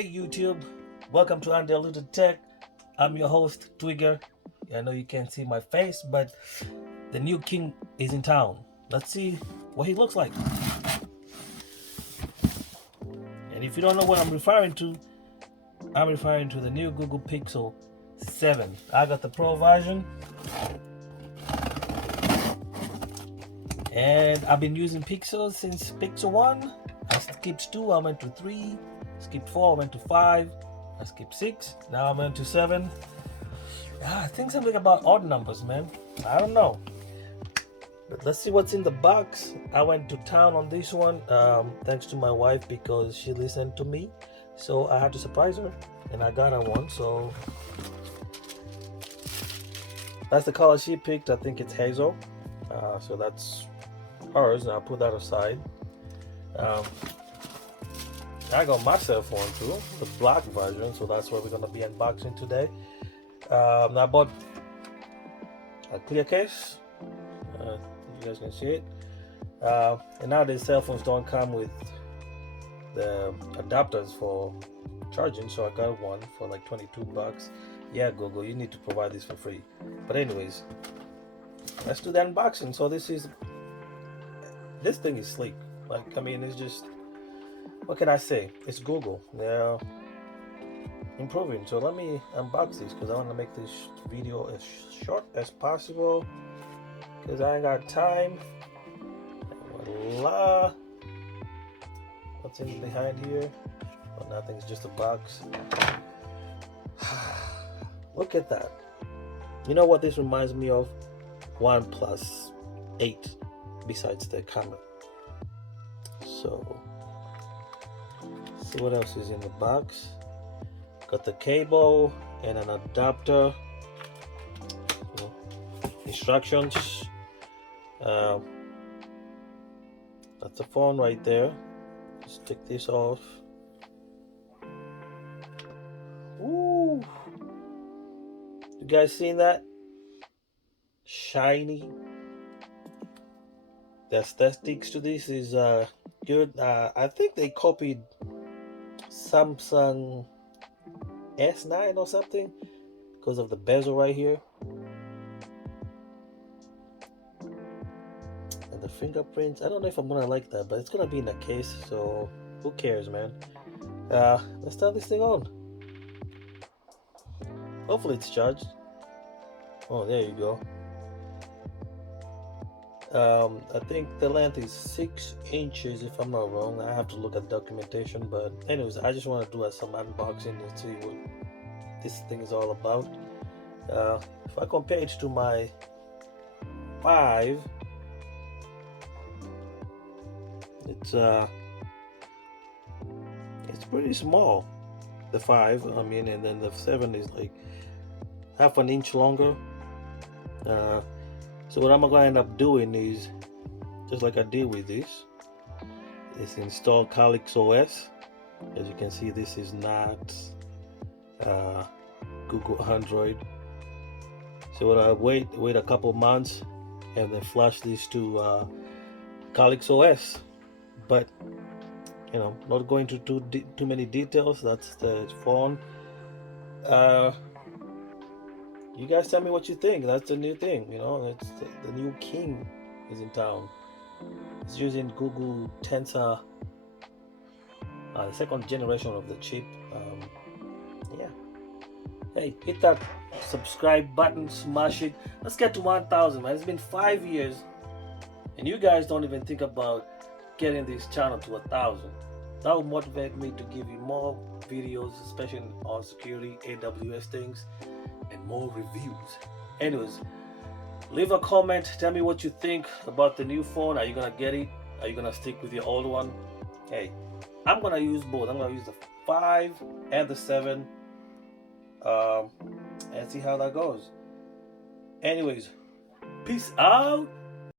Hey YouTube, welcome to Undiluted Tech. I'm your host Twigger. I know you can't see my face, but the new king is in town. Let's see what he looks like. And if you don't know what I'm referring to the new Google Pixel 7. I got the Pro version, and I've been using Pixel since Pixel 1. I skipped 2, I went to 3, skipped 4, I went to 5, I skipped 6, now I'm into 7. I think something about odd numbers, man. I don't know. But let's see what's in the box. I went to town on this one, thanks to my wife, because she listened to me. So I had to surprise her, and I got her one. So that's the color she picked. I think it's hazel. So that's hers, and I'll put that aside. I got my cell phone too, the black version. So that's what we're gonna be unboxing today. I bought a clear case. You guys can see it. And nowadays cell phones don't come with the adapters for charging, so I got one for like 22 bucks. Yeah, Google, you need to provide this for free. But anyways, let's do the unboxing. So this thing is sleek. Like, I mean, it's just, what can I say? It's Google. They're improving. So let me unbox this because I want to make this video as short as possible because I ain't got time. Voila. What's in behind here? Well, nothing's just a box. Look at that. You know what this reminds me of? OnePlus 8, besides the camera. So, see what else is in the box. Got the cable and an adapter. Instructions. That's the phone right there. Just take this off. Ooh. You guys seen that? Shiny. The aesthetics to this is good. I think they copied Samsung S9 or something because of the bezel right here. And the fingerprints. I don't know if I'm gonna like that, but it's gonna be in a case, so who cares, man? Let's turn this thing on. Hopefully it's charged. Oh, there you go. I think the length is 6 inches if I'm not wrong. I have to look at documentation, but anyways, I just want to do some unboxing and see what this thing is all about. If I compare it to my 5, it's pretty small. The 5, I mean, and then the 7 is like half an inch longer. So what I'm going to end up doing is, just like I did with this, is install Calyx OS. As you can see, this is not Google Android. So what I wait a couple months and then flash this to Calyx OS. But you know, not going to too many details. That's the phone. You guys tell me what you think. That's the new thing, you know. It's the new king is in town. It's using Google Tensor, the second generation of the chip. Yeah. Hey, hit that subscribe button, smash it. Let's get to 1,000, man. It's been 5 years, and you guys don't even think about getting this channel to 1,000. That will motivate me to give you more videos, especially on security, AWS things, and more reviews. Anyways, leave a comment. Tell me what you think about the new phone. Are you gonna get it? Are you gonna stick with your old one? Hey, I'm gonna use both. I'm gonna use the 5 and the 7, and see how that goes. Anyways, peace out.